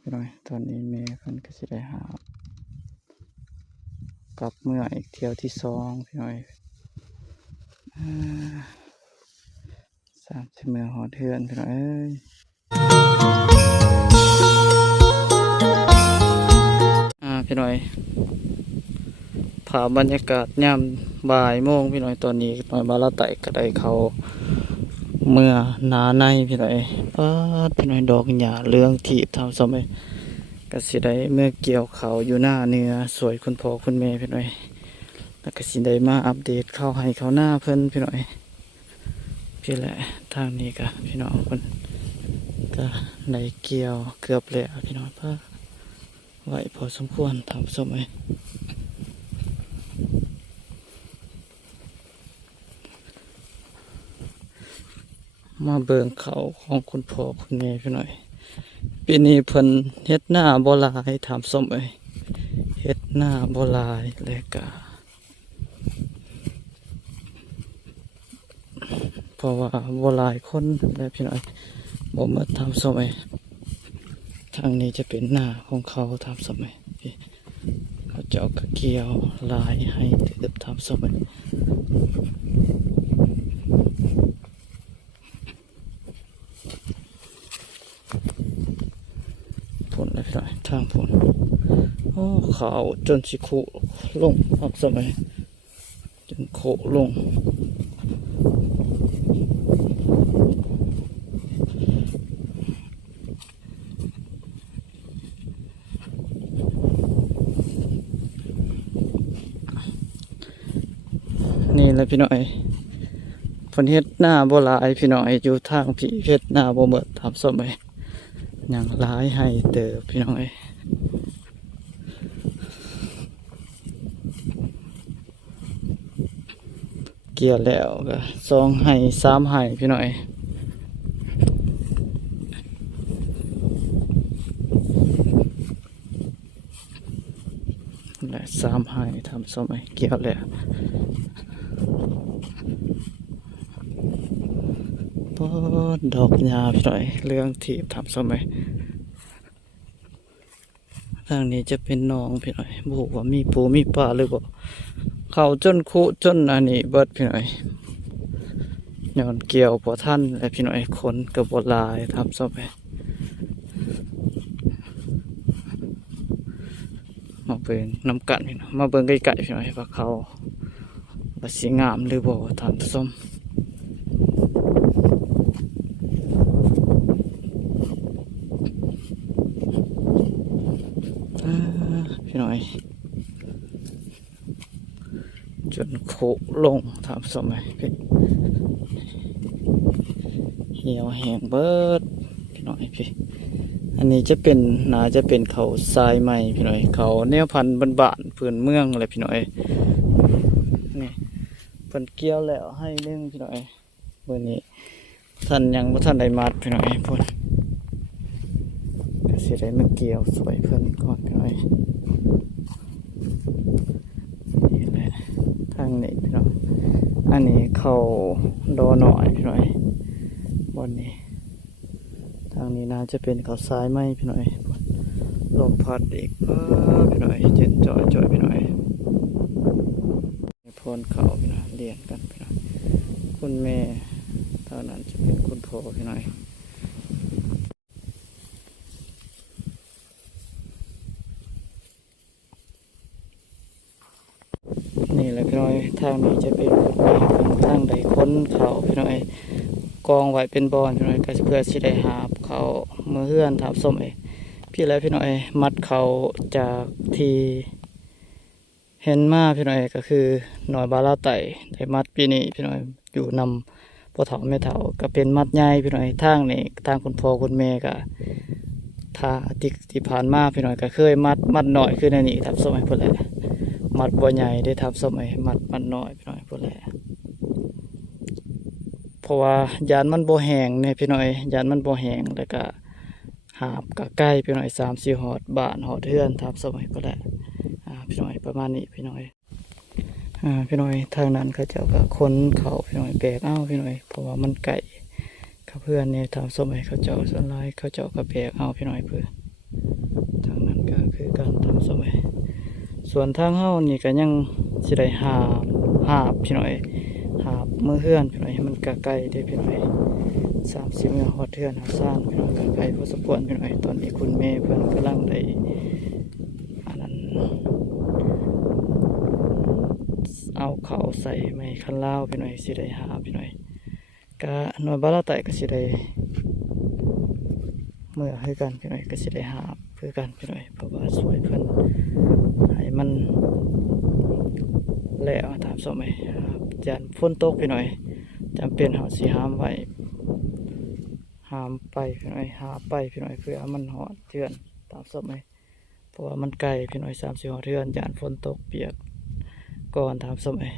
พี่น้อยตอนนี้เมย์เพิ่นก็สิได้หา กลับเมื่ออีกเที่ยวที่2พี่น้อย30มื้อฮอดเฮือนพี่น้อยพี่น้อยภาพบรรยากาศยามบ่ายโมงพี่น้อยตอนนี้น้อยบาลาไต่ก็ได้เขาเมื่อหนาในพี่น้อยพี่น้อยดอกหญ้าเรืองถีบทำสมัยก็สิได้เมื่อเกี่ยวเขาอยู่หน้าเนื้อสวยคุณพ่อคุณแม่พี่น้อยแล้วก็สิได้มาอัปเดตเข้าให้เขาหน้าเพิ่นพี่น้อยพี่แหละทางนี้ก็พี่น้องเพิ่นก็ได้เกี่ยวเกือบแล้วพี่น้องพาไหวพอสมควรทำสมัยมาเบิ่งเขาของคุณพ่อคุณแม่พี่น้อยปีนี้เพิ่นเฮ็ดหน้าบ่หลายถามส้มเฮ็ดหน้าบ่หลายแล้วก็เพราะว่าบ่หลายคนแล้วพี่น้อยบ่มาทำส้มทางนี้จะเป็นหน้าของเขาทำส้มเขาเจาะกระเกี่ยวลายให้เติบทำส้มผลเลยพี่น้อยทางผลขาวจนสิคุลงทำส้มจนโคลงนี่แหละพี่น้อยฝนเฮ็ดหน้าบ่หลายพี่น้อยอยู่ทางพี่เฮ็ดหน้าบ่เบิดทำส้มอย่างหลายให้เติบพี่น้อยเกี่ยวแล้วก็2ให้3ให้พี่น้อยและ3ให้ทำส้มเกี่ยวแล้วดอกหญ้าพี่น้อยเรื่องที่ทำส้มทางนี้จะเป็นหนองพี่น้อยบุกว่ามีปูมีปลาหรือบ่เขาจนคุจนอันนี้เบิดพี่น้อยย้อนเกี่ยวบ่ท่านและพี่น้อยคนกับบลายทำส้มมาเบิ่งน้ำกันพี่น้อยมาเบิ่งใกล้ๆพี่น้อยว่าเขาว่าสิงามหรือบ่ทำส้มพี่น้อยจนโคลงทำสมัยเหี่ยวแห้งเบิดพี่น้อยพี่อันนี้จะเป็นน่าจะเป็นเขาทรายใหม่พี่น้อยเขาแนวพันธุ์บ้านๆพื้นเมืองอะไรพี่น้อยนี่เพิ่นเกี่ยวแล้วให้เรื่องพี่น้อยเมื่อนี้ท่านยังบ่ท่านได้มัดพี่น้อยเพิ่นก็สิได้มาเกี่ยวสวยเพิ่นก่อนพี่น้อยนี่แหละทางนี้พี่น้องอันนี้เขาดอหน่อยพี่น้อยบนนี้ทางนี้น่าจะเป็นเขาซ้ายไหมพี่น้อยลมพัดอีกพี่น้อยเจ็ดจ่อยพี่น้อยพนเขาพี่น้อยเรียนกันพี่น้อยคุณแม่เท่านั้นจะเป็นคุณพ่อพี่น้อยนี่แหละพี่น้อยทางนี้จะเป็นทางใดค้นเขาพี่น้อยกองไว้เป็นบอลพี่น้อยก็เพื่อสิได้หาเขาเมื่อเฮือนทับส้มพี่แล้วพี่น้อยมัดเขาจากที่เห็นมาพี่น้อยก็คือหน่อยบาลาไต่ได้มัดปีนี้พี่น้อยอยู่นำพ่อเฒ่าแม่เฒ่าก็เป็นมัดใหญ่พี่น้อยทางนี้ทางคุณพ่อคุณแม่ก็ถ้าที่ผ่านมาพี่น้อยก็เคยมัดหน่อยคือในนี้ทับส้มเพื่อแหละมัดบัวใหญ่ได้ทับส้มมัดหน่อยพี่น้อยเพื่อแหละเพราะว่ายานมันโบแหงเนี่ยพี่น้อยยานมันโบแหงแล้วก็หาบกับใกล้พี่น้อย3-4 หอดบ้านหอดเทือนทับสมัยก็แหละพี่น้อยประมาณนี้พี่น้อยพี่น้อยทางนั้นเขาเจ้าก็ค้นเขาพี่น้อยแบกพี่น้อยเพราะว่ามันไก่กับเพื่อนเนี่ยทำสมัยเขาเจ้าส่วนไรเขาเจ้าก็แบกพี่น้อยเพื่อ ทางนั้นก็คือการทำสมัยส่วนทางเฮานี่ก็ยังสิได้หาบพี่น้อยหาบมือเฮือนพี่น้อยให้มันไกลๆได้พี่น้อย30เมื่อฮอดเฮือนหาสร้างพี่น้อยก็ไกลพอสมควรพี่น้อยตอนนี้คุณแม่เพิ่นกำลังได้อันนั้นเอาข้าวใส่ไม้คันลาวพี่น้อยสิได้หาพี่น้อยก็หน่วยบาลาไตก็สิได้เมื่อคือกันพี่น้อยก็สิได้หาคือกันพี่น้อยเพราะว่าสวยเพิ่นให้มันแล้วตามสมัยยันฝนตกพี่น้อยจำเป็นเฮาสิห้ามไว้ห้ามไปพี่น้อยหาไปพี่น้อยเพื่อมันหอดเทือนตามสมัยเพราะว่ามันไกลพี่น้อย30หอดเทือนยันฝนตกเปียกก่อนตามสมัย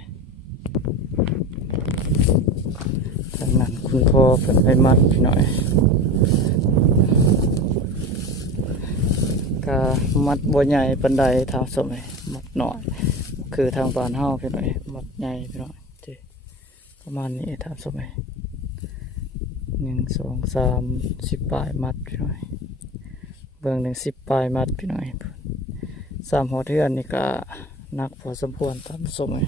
ทางนั้นคุณพ่อเพิ่นไปมัดพี่น้อยก็มัดบ่ใหญ่ปานใดทางสมัยมัดน้อยคือทางบ้านเฮาพี่น้อยมัดใหญ่พี่น้อยที่ประมาณนี้ทางสมัย1 2 3 10ปลายมัดพี่น้อยเบิ่ง10ปลายมัดพี่น้อย3หัวเทือนนี่ก็หนักพอสมควรตามสมัย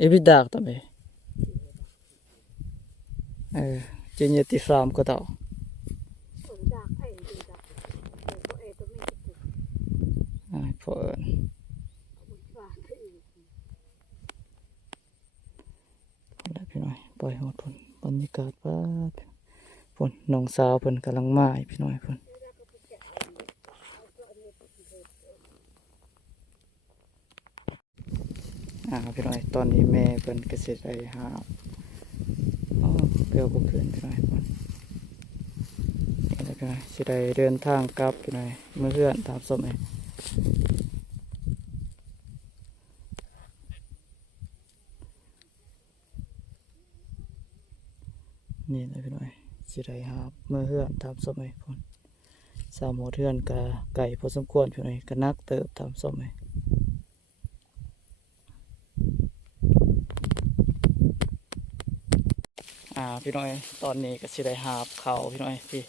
Ibidak também. Tinha de fram que tal. Ai, pô. ได้พี่น้อยปล่อยหอดพุ่นบรรยากาศป้าพุ่นน้องสาวเพิ่นกำลังมาพี่น้อยพุ่นพี่น้อยตอนนี้แม่เพิ่นก็สิได้หาเกลือบ่ขึ้นพี่น้อยพุ่นนี่แหละพี่น้อยสิได้เดินทางกลับพี่น้อยเมื่อเพื่อนตามสมัยนี่แหละพี่น้อยสิได้หาเมื่อเพื่อนตามสมัยพุ่น3หัวเทือนก็ไก่พอสมควรพี่น้อยก็นักเติบตามสมัยพี่น้อยตอนนี้ก็สิได้หาบเขาพี่น้อยพี่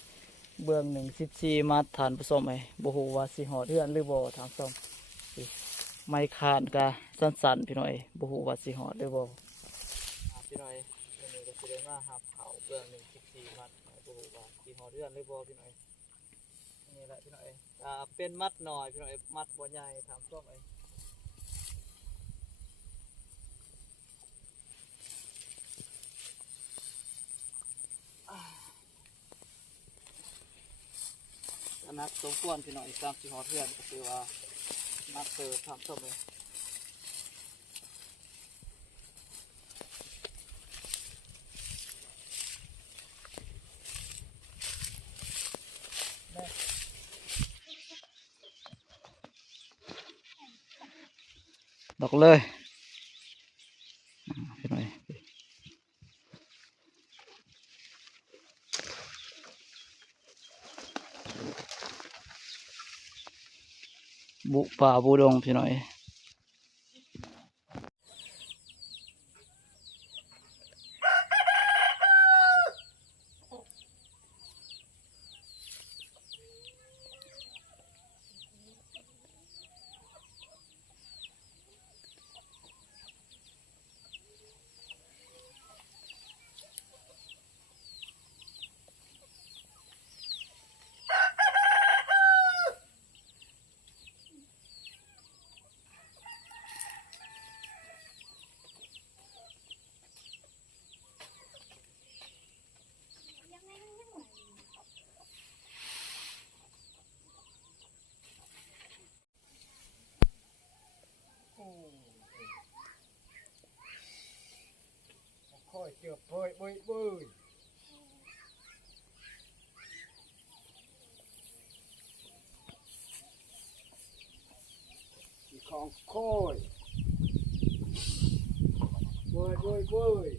เบื้อง14มัดฐานผสมไอ้บ่ฮู้ว่าสิหอดเทือนหรือบ่ทางส้มพี่ไม้คานก็สั้นๆพี่น้อยบ่ฮู้ว่าสิหอดหรือบ่พี่น้อยวันนี้ก็สิได้มาหาบเขาเบื้อง14มัดบ่ฮู้ว่าสิหอดเทือนหรือบ่พี่น้อยนี่แหละพี่น้อยเป็นมัดน้อยพี่น้อยมัดบ่ใหญ่ทางส้มไอ้นักสมควรพี่น้อย30หอดเทือนก็คือว่านักเติบทำส้มเลยดอกเลยพี่น้อยบุป่าบุดงพี่น้อยค่อยเจือเปยเบยเบยของค่อยเบยเบยเบย